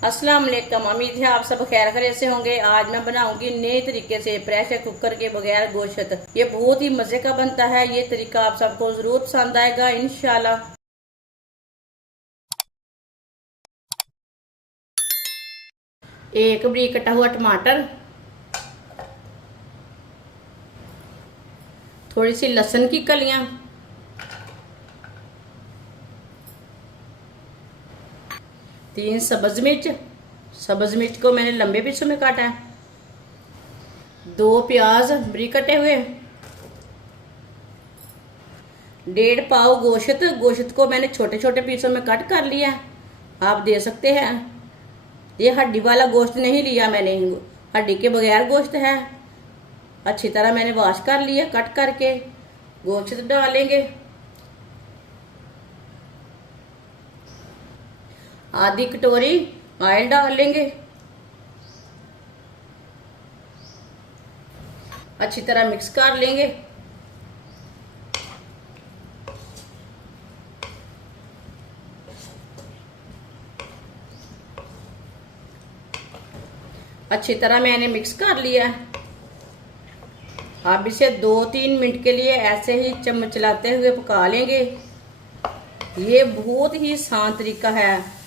अस्सलाम वालेकुम। उम्मीद है आप सब खैर खैरियत से होंगे। आज मैं बनाऊंगी नए तरीके से प्रेशर कुकर के बगैर गोश्त। ये बहुत ही मजे का बनता है। ये तरीका आप सबको जरूर पसंद आएगा इंशाल्लाह। एक बरीक कटा हुआ टमाटर, थोड़ी सी लहसुन की कलियां, 3 सब्ज मिर्च। सब्ज मिर्च को मैंने लंबे पीसों में काटा है। 2 प्याज बरीक कटे हुए, 1.5 पाव गोश्त। गोश्त को मैंने छोटे छोटे पीसों में कट कर लिया। आप दे सकते हैं। ये हड्डी वाला गोश्त नहीं लिया मैंने, हड्डी के बगैर गोश्त है। अच्छी तरह मैंने वॉश कर लिया। कट करके गोश्त डालेंगे। आधी कटोरी ऑयल डाल लेंगे। अच्छी तरह मिक्स कर लेंगे। अच्छी तरह मैंने मिक्स कर लिया है। अब इसे 2-3 मिनट के लिए ऐसे ही चम्मच चलाते हुए पका लेंगे। ये बहुत ही आसान तरीका है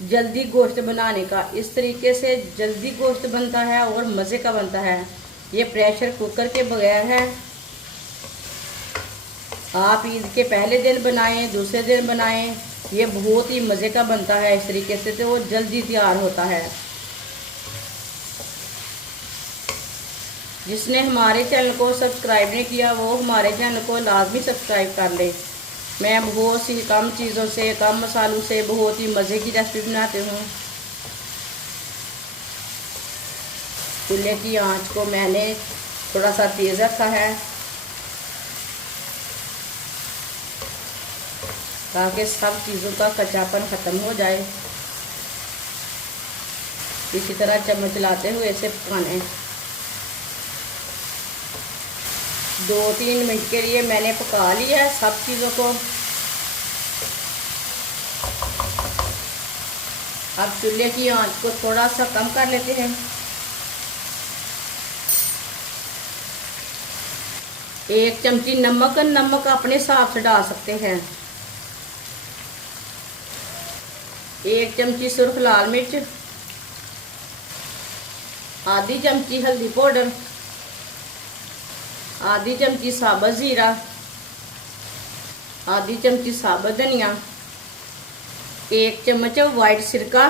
जल्दी गोश्त बनाने का। इस तरीके से जल्दी गोश्त बनता है और मज़े का बनता है। ये प्रेशर कुकर के बगैर है। आप ईद के पहले दिन बनाएं, दूसरे दिन बनाएं, ये बहुत ही मज़े का बनता है। इस तरीके से तो वो जल्दी तैयार होता है। जिसने हमारे चैनल को सब्सक्राइब नहीं किया वो हमारे चैनल को लाजमी सब्सक्राइब कर ले। मैं बहुत सी कम चीज़ों से, कम मसालों से बहुत ही मज़े की रेसिपी बनाती हूँ। चूल्हे की आंच को मैंने थोड़ा सा तेज़ रखा है ताकि सब चीज़ों का कच्चापन ख़त्म हो जाए। इसी तरह चम्मच चलाते हुए इसे पकाना है। 2-3 मिनट के लिए मैंने पका लिया है सब चीज़ों को। अब चूल्हे की आंच को थोड़ा सा कम कर लेते हैं। एक चमची नमक, नमक अपने हिसाब से डाल सकते हैं। 1 चमची सुर्ख लाल मिर्च, आधी चमची हल्दी पाउडर, आधी चमची साबुत जीरा, आधी चमची साबुत धनिया, 1 चम्मच वाइट सिरका।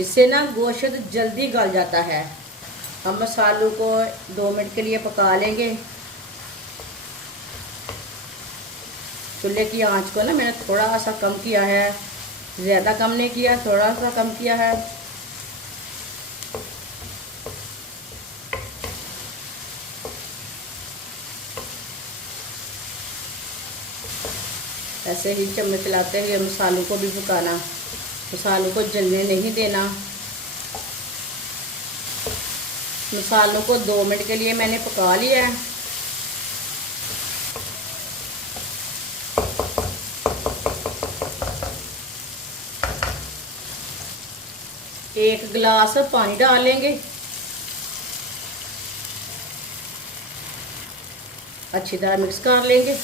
इससे ना गोश्त जल्दी गल जाता है। हम मसालों को 2 मिनट के लिए पका लेंगे। चूल्हे की आंच को ना मैंने थोड़ा सा कम किया है, ज़्यादा कम नहीं किया, थोड़ा सा कम किया है। ऐसे ही चम्मच चलाते हुए मसालों को भी पकाना। मसालों को जलने नहीं देना। मसालों को 2 मिनट के लिए मैंने पका लिया है। एक गिलास पानी डाल लेंगे। अच्छी तरह मिक्स कर लेंगे।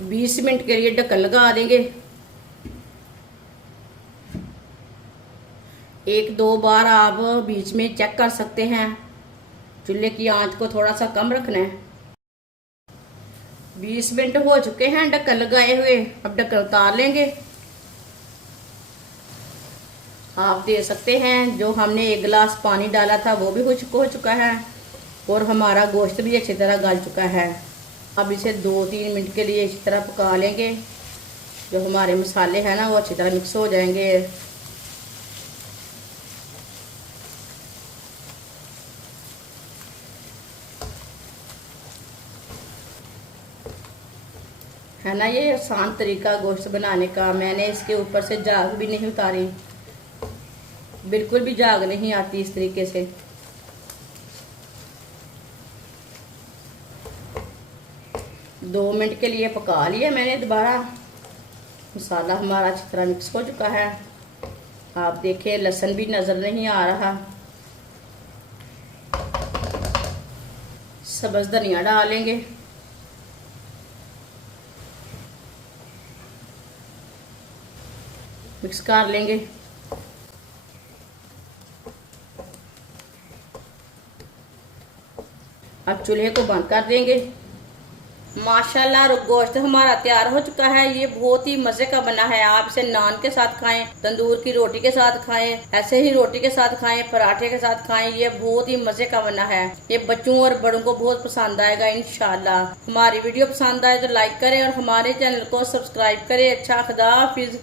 बीस मिनट के लिए ढक्कन लगा देंगे। 1-2 बार आप बीच में चेक कर सकते हैं। चूल्हे की आंच को थोड़ा सा कम रखना है। 20 मिनट हो चुके हैं ढक्कन लगाए हुए। अब ढक्कन उतार लेंगे। आप दे सकते हैं जो हमने 1 गिलास पानी डाला था वो भी हो चुका है और हमारा गोश्त भी अच्छी तरह गल चुका है। अब इसे 2-3 मिनट के लिए इसी तरह पका लेंगे। जो हमारे मसाले हैं ना वो अच्छी तरह मिक्स हो जाएंगे। है ना ये आसान तरीका गोश्त बनाने का। मैंने इसके ऊपर से झाग भी नहीं उतारी, बिल्कुल भी झाग नहीं आती इस तरीके से। 2 मिनट के लिए पका लिया मैंने दोबारा। मसाला हमारा अच्छी तरह मिक्स हो चुका है। आप देखें लहसुन भी नज़र नहीं आ रहा। सब्ज़ धनिया डालेंगे। मिक्स कर लेंगे। अब चूल्हे को बंद कर देंगे। माशाल्लाह गोश्त हमारा तैयार हो चुका है। ये बहुत ही मज़े का बना है। आप इसे नान के साथ खाएं, तंदूर की रोटी के साथ खाएं, ऐसे ही रोटी के साथ खाएं, पराठे के साथ खाएं। ये बहुत ही मज़े का बना है। ये बच्चों और बड़ों को बहुत पसंद आएगा इंशाल्लाह। हमारी वीडियो पसंद आए तो लाइक करें और हमारे चैनल को सब्सक्राइब करें। अच्छा, खुदा हाफिज।